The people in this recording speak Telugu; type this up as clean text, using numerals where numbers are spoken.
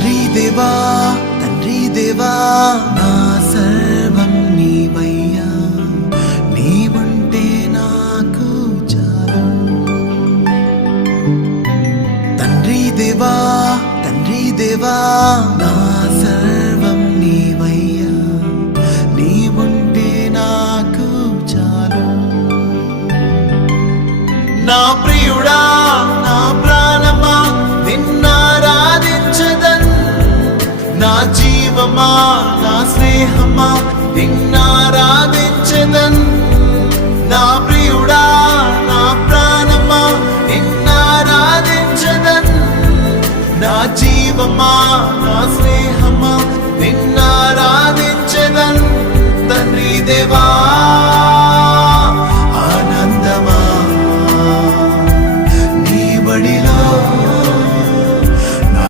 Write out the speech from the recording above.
తండ్రి దేవా నా సర్వం నీవయ్యా, నీవుంటే నాకు చాలు. తండ్రి దేవా నా సర్వం నీవయ్యా, నీవుంటే నాకు చాలు. నా ప్రియుడా నా ప్రాణమా నిన్నారాధించదన్, నా జీవమా నా స్నేహమా నిన్నారాధించదన్. నా ప్రియుడా నా ప్రాణమా నిన్నారాధించదన్, నా జీవమా నా స్నేహమా నిన్నారాధించదన్. తండ్రి దేవా